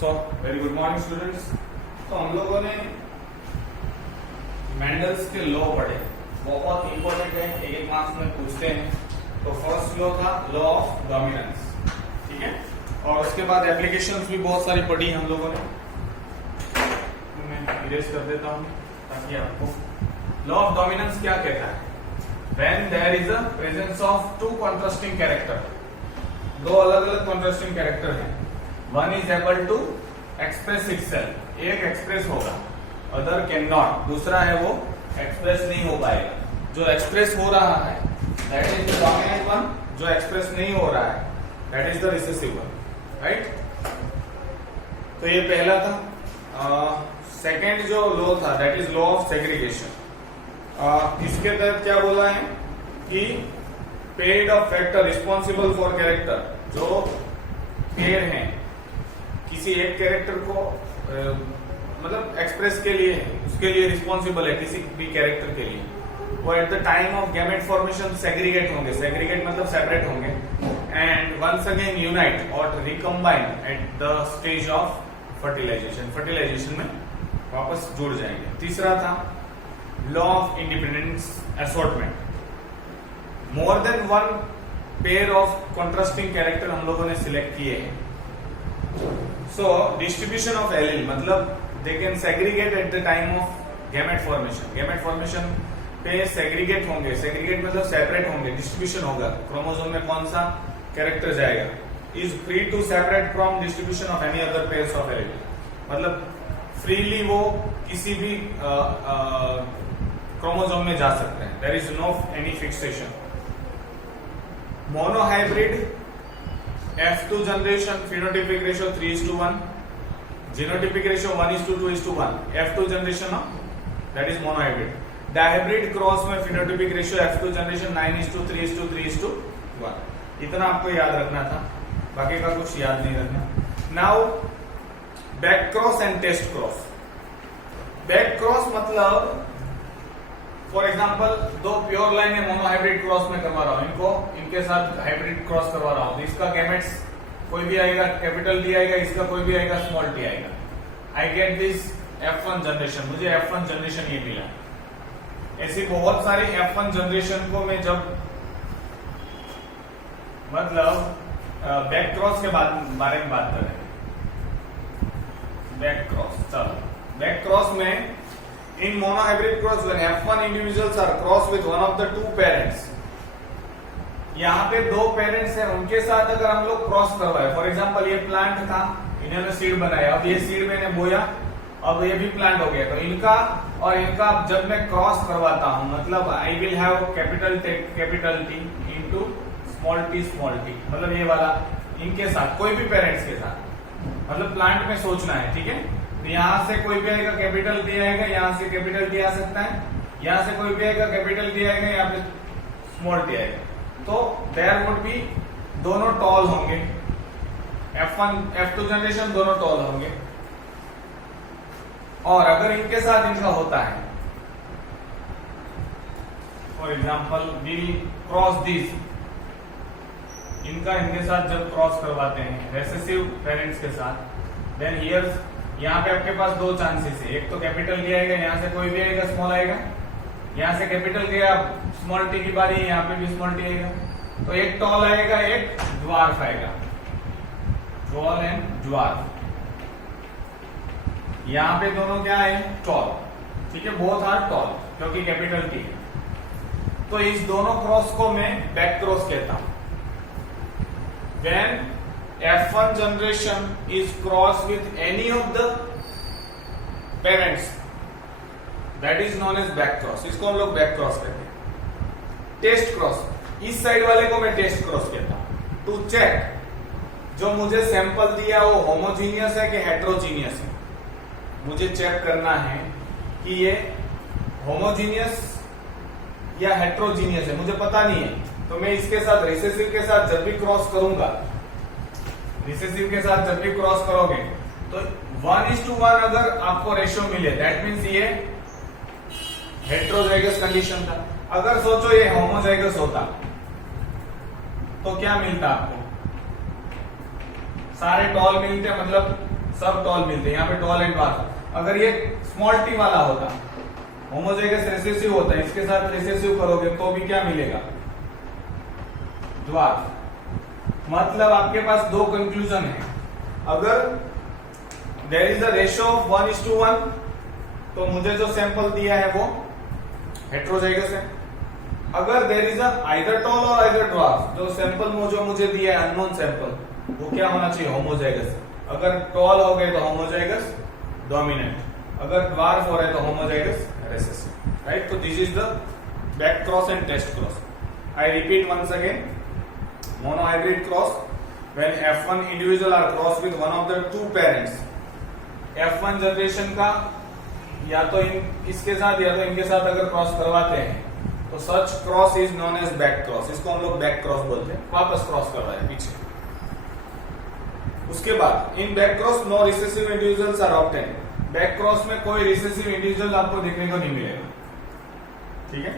So very good morning students. तो हम लोगों ने मेंडल्स के लॉ पढ़े, बहुत इंपॉर्टेंट है, एक मार्क्स में पूछते हैं। तो फर्स्ट लॉ था लॉ ऑफ डोमिनेंस, ठीक है। और उसके बाद एप्लीकेशंस भी बहुत सारी पढ़ी हम लोगों ने, मैं इरेज कर देता हूं ताकि आपको लॉ ऑफ डोमिनेंस क्या कहता है। When there is a presence of two contrasting character, दो अलग अलग contrasting character हैं, one is able to express itself, एक express होगा, other cannot, दूसरा है वो express नहीं हो पाएगा। जो express हो रहा है that is the dominant one, जो express नहीं हो रहा है that is the recessive one, right? तो ये पहला था। सेकेंड जो लॉ था that is law of segregation। इसके तहत क्या बोला है कि paid of factor responsible for character, जो पेयर हैं किसी एक कैरेक्टर को मतलब एक्सप्रेस के लिए उसके लिए रिस्पॉन्सिबल है, किसी भी कैरेक्टर के लिए, वो at the time of gamete formation segregate होंगे, सेग्रीगेट मतलब सेपरेट होंगे, एंड वंस अगेन यूनाइट और recombine at the stage of fertilization, fertilization में वापस जुड़ जाएंगे। तीसरा था law of independence assortment, more than one pair of contrasting character हम लोगों ने सिलेक्ट किए हैं। सो डिस्ट्रीब्यूशन ऑफ एलील मतलब they can segregate at the time of gamete formation, gamete formation पे सेग्रीगेट होंगे, सेग्रीगेट मतलब सेपरेट होंगे, डिस्ट्रीब्यूशन होगा, क्रोमोसोम में कौन सा कैरेक्टर जाएगा, is free to separate from distribution of any other pairs of allele, मतलब फ्रीली वो किसी भी क्रोमोसोम में जा सकते हैं, there is no any fixation. Monohybrid F2 generation phenotypic ratio 3:1, genotypic ratio 1:2:1, F2 generation that is monohybrid. Dihybrid cross में phenotypic ratio F2 generation 9:3:3:1। इतना आपको याद रखना था, बाकी का कुछ याद नहीं रखना। Now back cross and test cross. Back cross मतलब फॉर एग्जांपल दो प्योर लाइन में मोनोहाइब्रिड क्रॉस में करवा रहा हूं, इनको इनके साथ हाइब्रिड क्रॉस करवा रहा हूं, तो इसका गैमेट्स कोई भी आएगा कैपिटल टी आएगा, इसका कोई भी आएगा स्मॉल टी आएगा। I get this F1 generation, मुझे F1 जनरेशन ये मिला। ऐसी बहुत सारी F1 जनरेशन को मैं जब मतलब बैक क्रॉस के बारे में बात करें, बैक क्रॉस, चलो बैक क्रॉस में in monohybrid cross when F1 individuals are crossed with one of the two parents, यहाँ पे दो पेरेंट्स हैं, उनके साथ अगर हम लोग क्रॉस करवाए, फॉर एग्जांपल ये प्लांट था, इन्होंने सीड बनाया, अब ये सीड मैंने बोया, अब ये भी प्लांट हो गया, तो इनका और इनका जब मैं क्रॉस करवाता हूं मतलब I will have capital T into small T, मतलब ये वाला इनके साथ कोई भी पेरेंट्स के साथ, मतलब प्लांट में सोचना है, ठीक है। तो यहां से कोई भी आएगा कैपिटल टी आएगा, यहां से कैपिटल टी आ सकता है, यहां से कोई भी आएगा कैपिटल टी आएगा, यहाँ पे स्मॉल टी आएगा, तो देयर वुड बी दोनों टॉल होंगे, F1 F2 जनरेशन दोनों टॉल होंगे। और अगर इनके साथ इनका होता है, for example we cross this, इनका इनके साथ जब क्रॉस करवाते हैं रेसेसिव पेरेंट्स के साथ, देन हियर यहाँ पे आपके पास दो चांसेस है, एक तो कैपिटल टी आएगा, यहाँ से कोई भी आएगा स्मॉल आएगा, यहाँ से कैपिटल गया स्मॉल टी की बारी है, यहाँ पे भी स्मॉल टी आएगा, तो एक टॉल आएगा एक ड्वार्फ आएगा, टॉल एंड ड्वार्फ। यहाँ पे दोनों क्या है टॉल, ठीक है, बोथ आर टॉल क्योंकि कैपिटल टी है। तो इस दोनों क्रॉस को मैं बैक क्रॉस कहता हूं। When F1 generation is crossed with any of the parents, that is known as back cross, इसको हम लोग बैक क्रॉस कहते हैं। टेस्ट क्रॉस, इस साइड वाले को मैं टेस्ट क्रॉस कहता हूं, टू चेक जो मुझे सैंपल दिया वो होमोजीनियस है कि हेट्रोजीनियस है, मुझे चेक करना है कि ये होमोजीनियस या हेट्रोजीनियस है, मुझे पता नहीं है, तो मैं इसके साथ रिसेसिव के साथ जब भी क्रॉस करूंगा, रिसेसिव के साथ जब भी क्रॉस करोगे तो 1:1 अगर आपको रेशियो मिले, दैट मीन्स ये हेट्रोजाइगस कंडीशन था। अगर सोचो ये होमोजाइगस होता तो क्या मिलता आपको, सारे टॉल मिलते, मतलब सब टॉल मिलते हैं, यहाँ पे टॉल एंड ड्वार्फ। अगर ये स्मॉल टी वाला होता, होमोजाइगस रिसेसिव होता है, इसके साथ रिसेसिव करोगे तो भी क्या मिलेगा, ड्वार्फ। मतलब आपके पास दो कंक्लूजन है। अगर there is a ratio of 1:1 तो मुझे जो सैंपल दिया है वो हेट्रोजाइगस है। अगर देयर इज आइदर टॉल और आइदर ड्वार्फ, जो सैंपल जो मुझे दिया है अननोन सैंपल, वो क्या होना चाहिए, होमोजाइगस। अगर टॉल हो गए तो होमोजाइगस डोमिनेंट, अगर ड्वार्फ हो रहे तो होमोजाइगस रिसेसिव, राइट। तो this is the back cross and test cross. I repeat once again, monohybrid cross when F1 individual are crossed with one of the two parents, F1 generation का या तो इसके साथ या तो इनके साथ अगर क्रॉस करवाते हैं तो such cross is known as back cross. इसको हम लोग बैक क्रॉस बोलते हैं, वापस क्रॉस कर रहा है पीछे। उसके बाद in back cross no recessive individuals are obtain. Back cross में कोई रिसेसिव इंडिविजुअल आपको देखने को नहीं मिलेगा, ठीक है।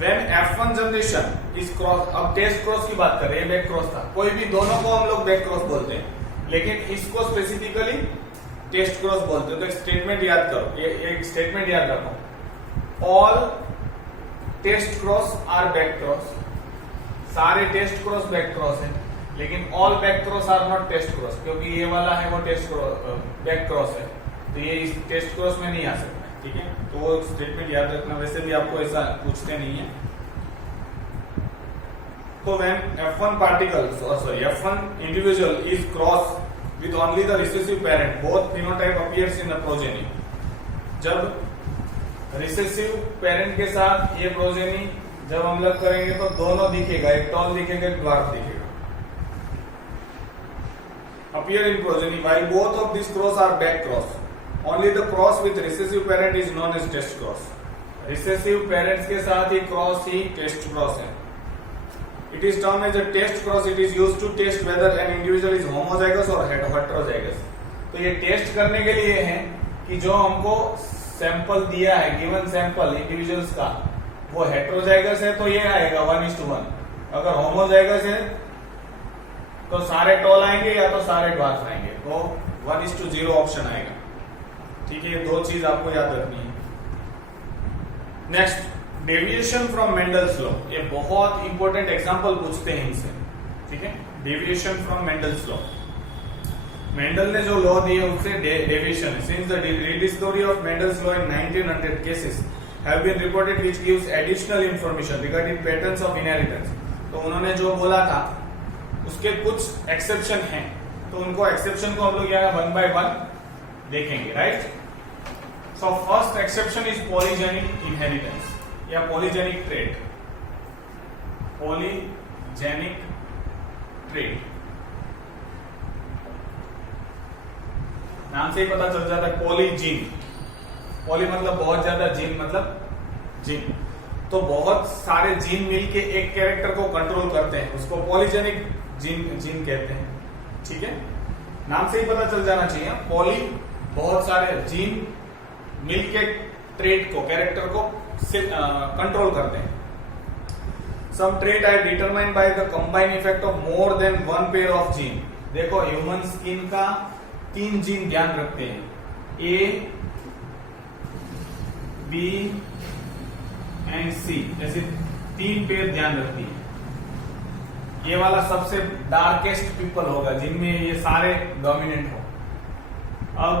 When F1 जनरेशन इस क्रॉस, अब टेस्ट क्रॉस की बात कर रहे हैं, बैक क्रॉस था, कोई भी दोनों को हम लोग बैक क्रॉस बोलते हैं, लेकिन इसको स्पेसिफिकली टेस्ट क्रॉस बोलते हैं। तो एक स्टेटमेंट याद करो, ये एक स्टेटमेंट याद रखो, all test cross are back cross. सारे टेस्ट क्रॉस बैक क्रॉस है, लेकिन all back cross are not test cross, क्योंकि ये वाला है वो टेस्ट क्रॉस बैक क्रॉस है, तो ये इस टेस्ट क्रॉस में नहीं आ सकता, ठीक है। तो वो स्टेटमेंट याद रखना, वैसे भी आपको ऐसा पूछते नहीं है। तो when F1 particle, sorry, F1 individual is crossed with only the recessive parent, both phenotype appears in the progeny. जब रिसेसिव पेरेंट के साथ ये प्रोजेनी जब हम लोग करेंगे तो दोनों दिखेगा, एक टॉल दिखेगा, एक ड्वार्फ दिखेगा। Appear in progeny while both of these cross are back cross. Only the cross with recessive parent is known as test cross. Recessive parents के साथ ही क्रॉस ही टेस्ट क्रॉस है। It is termed as a test cross. It is used to test whether an individual is homozygous or heterozygous. तो ये test करने के लिए है कि जो हमको सैंपल दिया है, गिवन सैंपल इंडिविजुअल्स का, वो हेट्रोजाइगस है तो ये आएगा 1:1। अगर होमोजाइगस है तो सारे टॉल आएंगे या तो सारे ड्वार्फ आएंगे, तो 1:0 ऑप्शन आएगा, ठीक है। ये दो चीज आपको याद रखनी है। Next, deviation from Mendel's law. ये बहुत इंपॉर्टेंट एग्जांपल पूछते हैं इनसे, ठीक है। Deviation from Mendel's law, Mendel ने जो लॉ दिए उससे डेविएशन है। Since the rediscovery of Mendel's law in 1900 cases have been reported which gives additional information regarding patterns of inheritance। तो उन्होंने जो बोला था उसके कुछ एक्सेप्शन हैं, तो उनको एक्सेप्शन को हम लोग यहाँ 1 by 1 देखेंगे, right. So first exception is polygenic inheritance या पॉलीजेनिक ट्रेट। पॉलीजेनिक ट्रेट नाम से ही पता चल जाता है, पॉलीजीन। पॉली मतलब बहुत ज्यादा, जीन मतलब जीन। तो बहुत सारे जीन मिलके एक कैरेक्टर को कंट्रोल करते हैं, उसको पॉलीजेनिक जीन कहते हैं, ठीक है। नाम से ही पता चल जाना चाहिए, पॉली बहुत सारे जीन मिलके ट्रेट को, कैरेक्टर को कंट्रोल करते हैं। Some trait are determined by the combined effect of more than one pair of gene. देखो ह्यूमन स्किन का 3 जीन ध्यान रखते हैं, ए बी एंड सी, ऐसे 3 पेयर ध्यान रखती है। ये वाला सबसे डार्केस्ट पीपल होगा जिनमें ये सारे डोमिनेंट हो। अब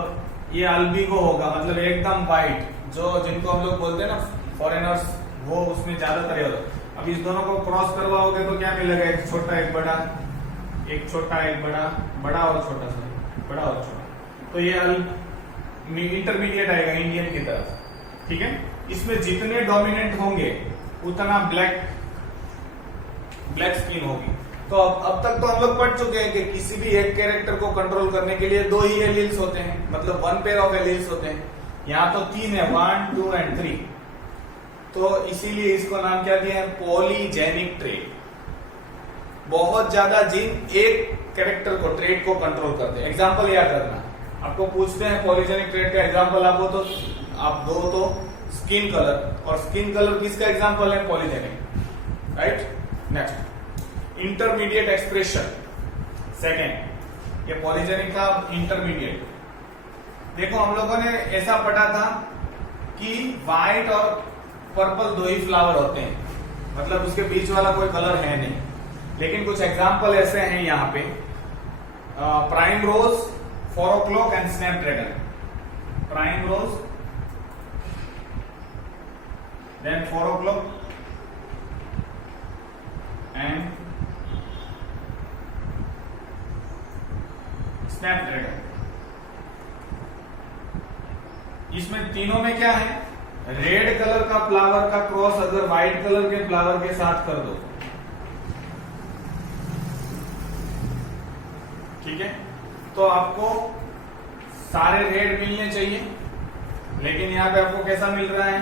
ये अल्बिगो होगा, मतलब एकदम व्हाइट, जो जिनको हम लोग बोलते हैं ना फॉरेनर्स, वो उसमें ज्यादातर होगा। अब इस दोनों को क्रॉस करवाओगे तो क्या मिलेगा, एक छोटा एक बड़ा, एक छोटा एक बड़ा, बड़ा और छोटा, सॉरी बड़ा और छोटा। तो ये इंटरमीडिएट आएगा इंडियन की तरफ, ठीक है। इसमें जितने डोमिनेंट होंगे उतना ब्लैक स्किन होगी। तो अब तक तो हम लोग पढ़ चुके हैं कि किसी भी एक कैरेक्टर को कंट्रोल करने के लिए 2 ही एलील्स होते हैं, मतलब 1 पेयर ऑफ एलील्स होते हैं। यहाँ तो 3 है, 1, 2 एंड 3। तो इसीलिए इसको नाम क्या दिया है, पॉलीजेनिक ट्रेट। बहुत ज्यादा जीन एक कैरेक्टर को, ट्रेट को कंट्रोल करते हैं। एग्जाम्पल याद रखना, आपको पूछते हैं पॉलीजेनिक ट्रेट का एग्जाम्पल आपको, तो आप दो तो स्किन कलर, और स्किन कलर किसका एग्जाम्पल है, polygenic, right. Next intermediate expression, second, ये पॉलीजेनिक था, इंटरमीडिएट। देखो हम लोगों ने ऐसा पढ़ा था कि व्हाइट और पर्पल दो ही फ्लावर होते हैं, मतलब उसके बीच वाला कोई कलर है नहीं, लेकिन कुछ एग्जाम्पल ऐसे हैं यहाँ पे, primrose, 4 o'clock and snapdragon. Primrose, then 4 o'clock and snapdragon. इसमें तीनों में क्या है, रेड कलर का फ्लावर का क्रॉस अगर व्हाइट कलर के फ्लावर के साथ कर दो, ठीक है, तो आपको सारे रेड मिलने चाहिए, लेकिन यहां पे आपको कैसा मिल रहा है,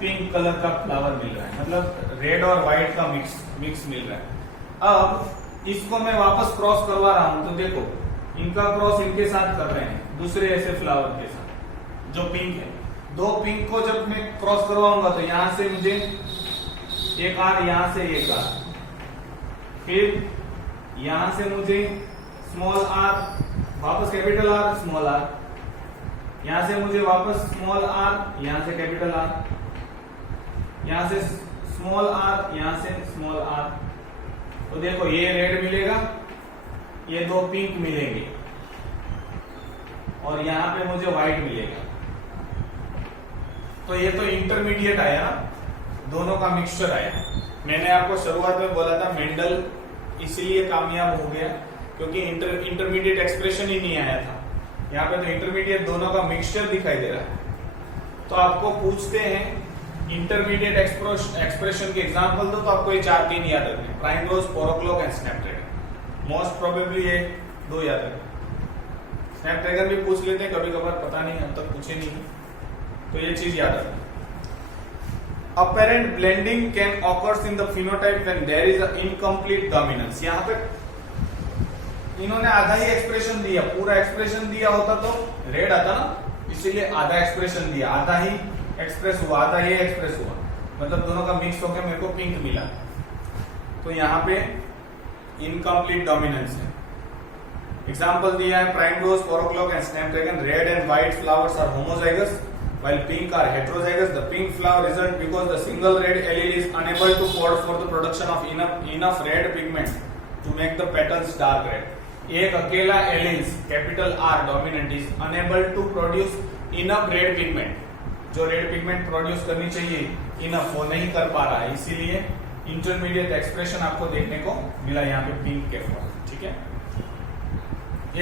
पिंक कलर का फ्लावर मिल रहा है, मतलब रेड और व्हाइट का मिक्स मिल रहा है। अब इसको मैं वापस क्रॉस करवा रहा हूं, तो देखो इनका क्रॉस इनके साथ कर रहे हैं, दूसरे ऐसे फ्लावर के साथ जो पिंक है। दो पिंक को जब मैं क्रॉस करवाऊंगा तो यहां से मुझे एक आर, यहां से एक आर, फिर यहां से मुझे स्मॉल आर, वापस कैपिटल आर, स्मॉल आर, यहां से मुझे वापस स्मॉल आर, यहां से कैपिटल आर, यहां से स्मॉल आर, यहां से स्मॉल आर। तो देखो ये रेड मिलेगा, ये दो पिंक मिलेंगे, और यहां पे मुझे व्हाइट मिलेगा। तो ये तो इंटरमीडिएट आया, दोनों का मिक्सचर आया। मैंने आपको शुरुआत में बोला था मेंडल इसीलिए कामयाब हो गया क्योंकि इंटरमीडिएट एक्सप्रेशन ही नहीं आया था, यहाँ पे तो इंटरमीडिएट दोनों का मिक्सचर दिखाई दे रहा है। तो आपको पूछते हैं इंटरमीडिएट एक्सप्रेशन के एग्जांपल दो, तो आपको ये 4-3 याद रखने, primrose, 4 o'clock and snapdragon. Most probably ये 2 याद रखने। स्नैपड्रैगन भी पूछ लेते हैं कभी कभार, पता नहीं, अब तक पूछे नहीं, तो ये चीज याद रखना। Apparent blending can occurs in the phenotype when there is an incomplete dominance। यहाँ पे इन्होंने आधा ही एक्सप्रेशन दिया, पूरा एक्सप्रेशन दिया होता तो रेड आता ना, इसीलिए आधा एक्सप्रेशन दिया, आधा ही एक्सप्रेस हुआ, आधा ये एक्सप्रेस हुआ, मतलब दोनों का मिक्स होकर मेरे को पिंक मिला। तो यहाँ पे इनकम्प्लीट डोमिनेंस है। एग्जाम्पल दिया है primrose, 4 o'clock and snapdragon, red and white flowers are homozygous while pink are heterozygous. The pink flower result because the single red allele is unable to code for the production of enough red pigment to make the petals dark red. एक अकेला alleles capital R dominant is unable to produce enough red pigment, जो red pigment produce करनी चाहिए enough वो नहीं कर पा रहा है, इसीलिए इंटरमीडिएट एक्सप्रेशन आपको देखने को मिला यहाँ पे पिंक के फॉर्म। ठीक है,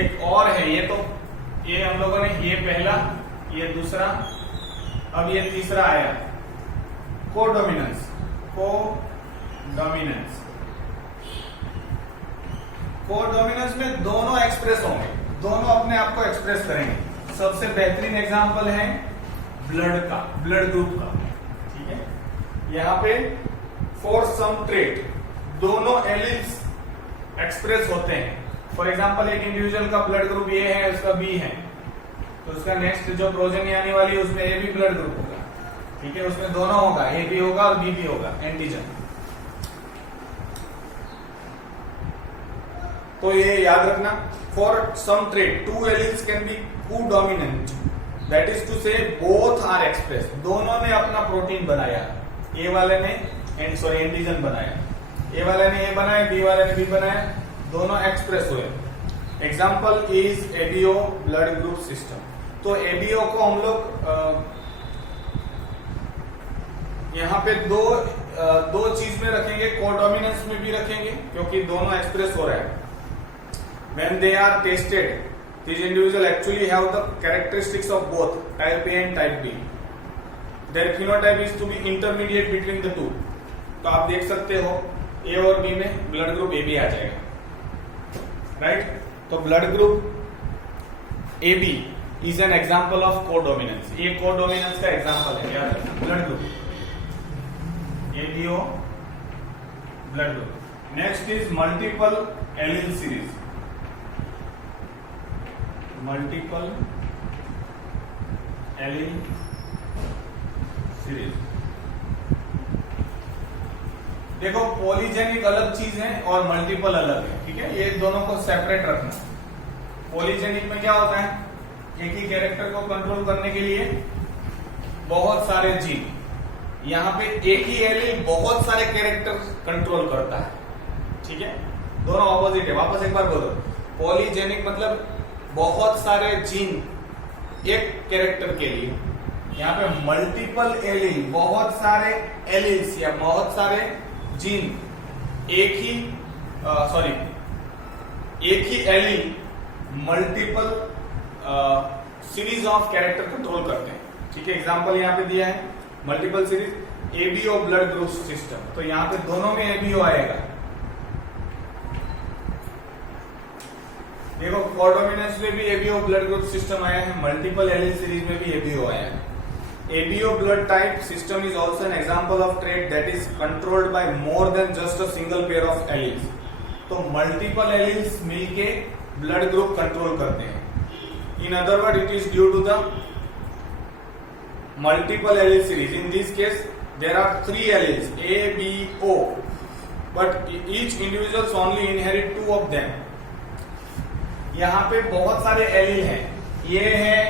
एक और है, ये तो ये हम लोगों ने ये पहला, ये दूसरा, अब ये तीसरा आया कोडोमिनेंस। कोडोमिनेंस, कोडोमिनेंस में दोनों एक्सप्रेस होंगे, दोनों अपने आप को एक्सप्रेस करेंगे। सबसे बेहतरीन एग्जांपल है ब्लड का, ब्लड ग्रुप का। ठीक है, यहाँ पे फॉर सम ट्रेट दोनों एलिल्स एक्सप्रेस होते हैं। फॉर एग्जांपल एक इंडिविजुअल का ब्लड ग्रुप ए है, उसका बी है, तो उसका नेक्स्ट जो प्रोजेनी आने वाली है उसमें ए बी ब्लड ग्रुप होगा। ठीक है, उसमें दोनों होगा, ए बी होगा और बी भी होगा, एंटीजन। तो ये याद रखना, for some trait 2 alleles can be codominant, that is to say both are express. दोनों ने अपना प्रोटीन बनाया, ए वाले ने एंटीजन बनाया, ए वाले ने ए बनाया, बी वाले ने बी बनाया, दोनों एक्सप्रेस हुए। Example is ABO blood group system. तो एबीओ को हम लोग यहाँ पे दो चीज में रखेंगे, कोडोमिनेंस में भी रखेंगे क्योंकि दोनों एक्सप्रेस हो रहे हैं। When they are tested, these individuals actually have the characteristics of both type A and type B. Their phenotype is to be intermediate between the two. तो आप देख सकते हो ए और बी में ब्लड ग्रुप ए बी आ जाएगा, right? तो blood group A B is an example of codominance. ये कोडोमिनेंस का एग्जाम्पल है, याद रखना, blood group ABO blood group. Next is multiple allele series. Multiple allele series, देखो पॉलीजेनिक अलग चीज है और मल्टीपल अलग है, ठीक है, ये दोनों को सेपरेट रखना। पॉलीजेनिक में क्या होता है, एक ही कैरेक्टर को कंट्रोल करने के लिए बहुत सारे जीन, यहाँ पे एक ही एलील बहुत सारे कैरेक्टर कंट्रोल करता है, ठीक है, दोनों ऑपोजिट है। वापस एक बार बोलो, पॉलीजेनिक मतलब बहुत सारे जीन एक कैरेक्टर के लिए, यहाँ पे मल्टीपल एलील बहुत सारे एलील्स या बहुत सारे जीन एक ही allele multiple series of character control करते हैं, ठीक है। एग्जांपल यहाँ पे दिया है multiple series ABO blood group system, तो यहाँ पे दोनों में एबीओ आएगा। देखो कोडोमिनेंस में भी एबीओ ब्लड ग्रुप सिस्टम आया है, मल्टीपल एलील सीरीज में भी एबीओ आया है। ABO blood type system is also an example of trait that is controlled by more than just a single pair of alleles. तो multiple alleles मिलके blood group control करते हैं। In other words, it is due to the multiple allele series. In this case, there are 3 alleles A, B, O, but each individuals only inherit 2 of them. यहाँ पे बहुत सारे allele हैं, A है,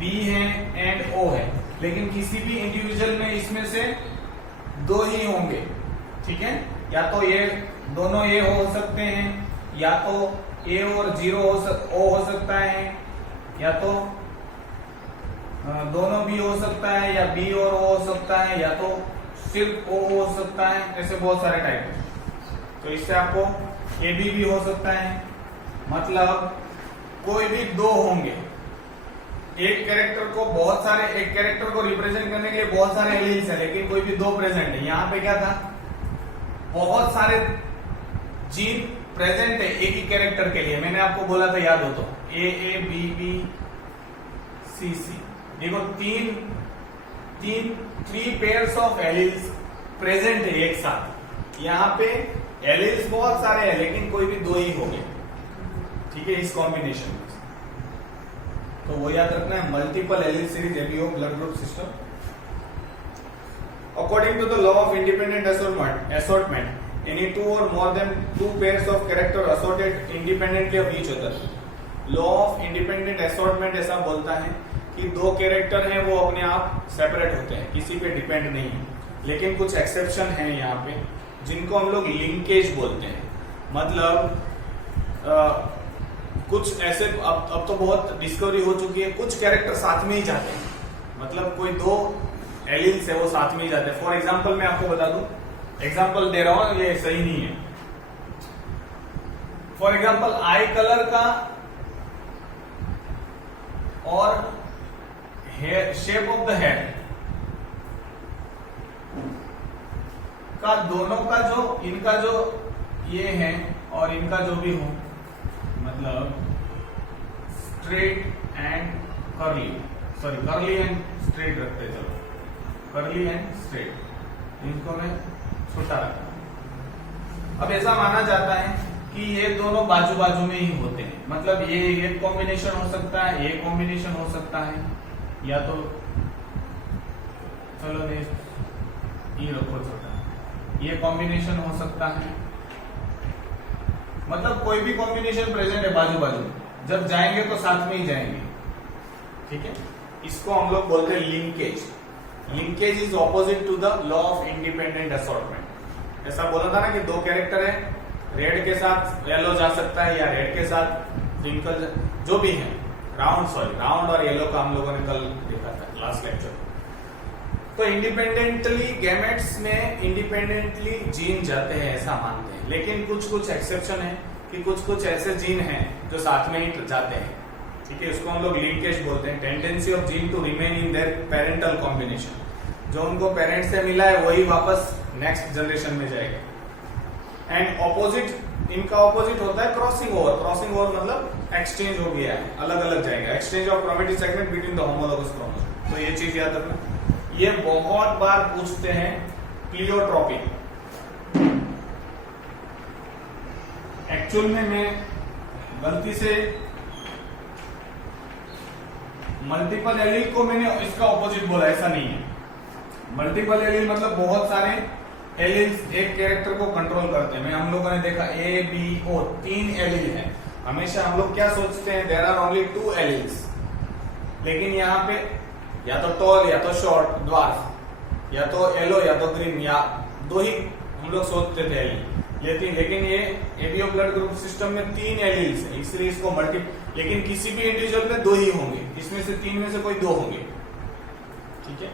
B है and O है, लेकिन किसी भी इंडिविजुअल में इसमें से 2 ही होंगे, ठीक है। या तो ये दोनों ए हो सकते हैं, या तो ए और 0 ओ हो सकता है, या तो दोनों बी हो सकता है, या बी और ओ हो सकता है, या तो सिर्फ ओ हो सकता है, ऐसे बहुत सारे टाइप है। तो इससे आपको ए बी भी हो सकता है, मतलब कोई भी 2 होंगे। एक कैरेक्टर को रिप्रेजेंट करने के लिए बहुत सारे एलील्स हैं, लेकिन कोई भी 2 प्रेजेंट है। यहाँ पे क्या था, बहुत सारे जीन प्रेजेंट है एक ही कैरेक्टर के लिए। मैंने आपको बोला था, याद हो तो, ए बी बी सी सी, देखो 3 पेयर्स ऑफ एलील्स प्रेजेंट है एक साथ। यहाँ पे एलील्स बहुत सारे हैं, लेकिन कोई भी 2 ही होंगे, ठीक है, इस कॉम्बिनेशन में। तो वो याद रखना है, multiple allele series ABO blood group system. According to the law of independent assortment, any 2 or more than 2 pairs of character assorted independently of each other. Law of independent assortment ऐसा बोलता है कि 2 कैरेक्टर हैं वो अपने आप separate होते हैं, किसी पे डिपेंड नहीं है। लेकिन कुछ एक्सेप्शन हैं यहाँ पे, जिनको हम लोग लिंकेज बोलते हैं। मतलब कुछ ऐसे अब तो बहुत डिस्कवरी हो चुकी है, कुछ कैरेक्टर साथ में ही जाते हैं, मतलब कोई 2 एलील्स है वो साथ में ही जाते हैं। फॉर एग्जांपल मैं आपको बता दूं, एग्जांपल दे रहा हूं, ये सही नहीं है। फॉर एग्जांपल आई कलर का और hair shape of the head का, दोनों का जो इनका जो ये है और इनका जो भी हो, मतलब straight and curly, curly and straight रखते हैं, चलो कर्ली एंड स्ट्रेट, इनको मैं छोटा रखता। अब ऐसा माना जाता है कि ये दोनों बाजू बाजू में ही होते हैं, मतलब ये एक कॉम्बिनेशन हो सकता है, ये कॉम्बिनेशन हो सकता है, या तो चलो ये रखो छोटा, ये कॉम्बिनेशन हो सकता है, मतलब कोई भी कॉम्बिनेशन प्रेजेंट है बाजू बाजू, जब जाएंगे तो साथ में ही जाएंगे, ठीक है। इसको हम लोग बोलते हैं linkage. Linkage is opposite to the law of independent assortment. ऐसा बोला था ना कि 2 कैरेक्टर है, रेड के साथ येलो जा सकता है, या रेड के साथ ट्विंकल, जो भी है, राउंड और येलो का हम लोगों ने कल देखा था लास्ट लेक्चर। तो इंडिपेंडेंटली गैमेट्स में इंडिपेंडेंटली जीन जाते हैं, ऐसा मानते हैं, लेकिन कुछ एक्सेप्शन है कि कुछ ऐसे जीन हैं जो साथ में ही जाते हैं, ठीक है। उसको हम लोग लिंकेज बोलते हैं। Tendency of gene to remain in their parental combination, जो उनको पेरेंट्स से मिला है वही वापस नेक्स्ट जनरेशन में जाएगा। एंड ऑपोजिट, इनका ऑपोजिट होता है क्रॉसिंग ओवर। क्रॉसिंग ओवर मतलब एक्सचेंज हो गया है, अलग अलग जाएगा, exchange of chromatic segment between the homologous chromosome. तो ये चीज याद रखना। ये बहुत बार पूछते हैं प्लियोट्रॉपी। एक्चुअल में मैं गलती से मल्टीपल एलील को मैंने इसका ऑपोजिट बोला, ऐसा नहीं है। मल्टीपल एलील मतलब बहुत सारे एलील्स एक कैरेक्टर को कंट्रोल करते हैं। हम लोगों ने देखा ए बी ओ 3 एलील है। हमेशा हम लोग क्या सोचते हैं, देयर आर ओनली 2 एलील्स, लेकिन यहाँ पे या तो टॉल या तो शॉर्ट, ड्वार्फ, या तो येलो या तो ग्रीन, या 2 ही हम लोग सोचते थे एलील। लेकिन ये एबीओ ब्लड ग्रुप सिस्टम में 3 एलील्स है, इसलिए इसको लेकिन किसी भी इंडिविजुअल में 2 ही होंगे, इसमें से 3 में से कोई 2 होंगे। ठीक है।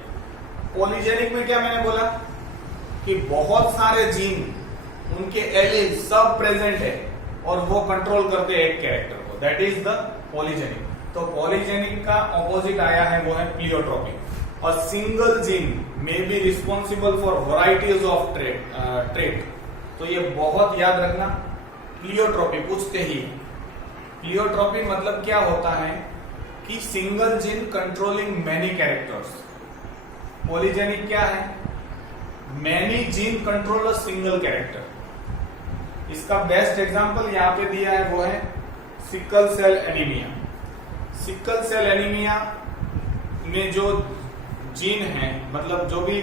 पॉलीजेनिक में क्या मैंने बोला कि बहुत सारे जीन, उनके एलील सब प्रेजेंट है और वो कंट्रोल करते हैं एक कैरेक्टर को, दैट इज द पॉलीजेनिक। तो पॉलीजेनिक का ऑपोजिट आया है, वो है प्लियोट्रोपिक। और सिंगल जीन में be responsible for varieties of trait. तो ये बहुत याद रखना, प्लियोट्रोपी पूछते ही। प्लियोट्रोपी मतलब क्या होता है कि single gene controlling many characters. Polygenic क्या है, many gene control a single character. इसका बेस्ट एग्जांपल यहां पे दिया है, वो है sickle cell anaemia. Sickle cell anaemia में जो जीन है, मतलब जो भी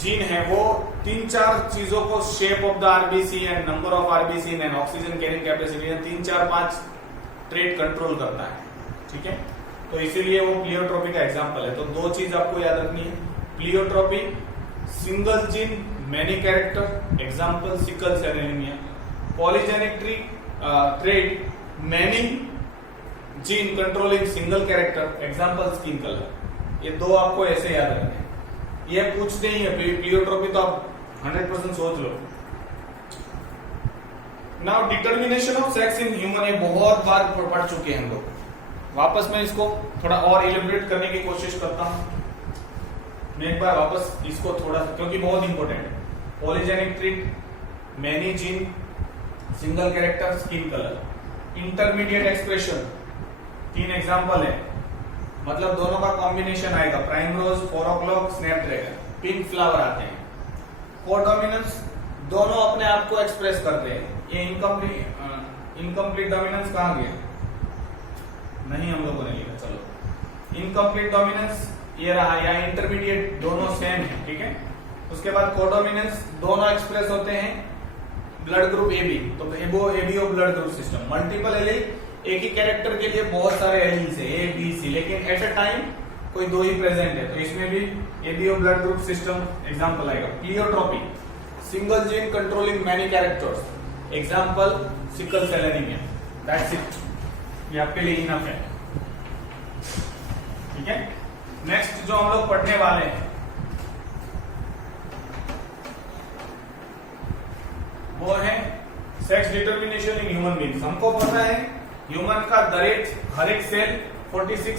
जीन है, वो 3-4 चीजों को, shape of the RBC and number of RBC and oxygen carrying capacity, 3-4-5 trait control करता है। ठीक है, तो इसीलिए वो प्लियोट्रोपी का एग्जांपल है। तो 2 चीज आपको याद रखनी है, pleiotropy single gene many character, example sickle cell anaemia. Polygenic trait many gene controlling single character, example skin colour. ये 2 आपको ऐसे याद रखने हैं। ये पूछते ही है, प्लियोट्रोपी तो आप 100% सोच लो। Now determination of sex in human, ये बहुत बार पढ़ चुके हैं हम लोग। वापस मैं इसको थोड़ा और इलेबोरेट करने की कोशिश करता हूं। मैं एक बार वापस इसको थोड़ा, क्योंकि बहुत इंपॉर्टेंट है। Polygenic trait, many gene, single character, skin colour. Intermediate expression 3 example है, मतलब दोनों का कॉम्बिनेशन आएगा, primrose, 4 o'clock, Snapdragon, pink flower आते हैं। कोडोमिनेंस दोनों अपने आप को एक्सप्रेस करते हैं। ये इनकम्प्लीट डोमिनेंस कहां गया, नहीं हम लोगों ने लिखा, चलो। इनकम्प्लीट डोमिनेंस ये रहा, या इंटरमीडिएट, दोनों सेम है। ठीक है, उसके बाद कोडोमिनेंस दोनों एक्सप्रेस होते हैं ब्लड ग्रुप एबी, तो ABO blood group system. Multiple allele, एक ही कैरेक्टर के लिए बहुत सारे एलील्स है, ए बी सी, लेकिन एट अ टाइम कोई 2 ही प्रेजेंट है, तो इसमें भी ABO blood group system example आएगा। Pleiotropy single gene controlling many characters, example sickle cell anaemia. That's it, ये आपके लिए इनफ है। ठीक है, नेक्स्ट जो हम लोग पढ़ने वाले हैं वो है sex determination in human beings. हमको पता है ह्यूमन का हर एक सेल 46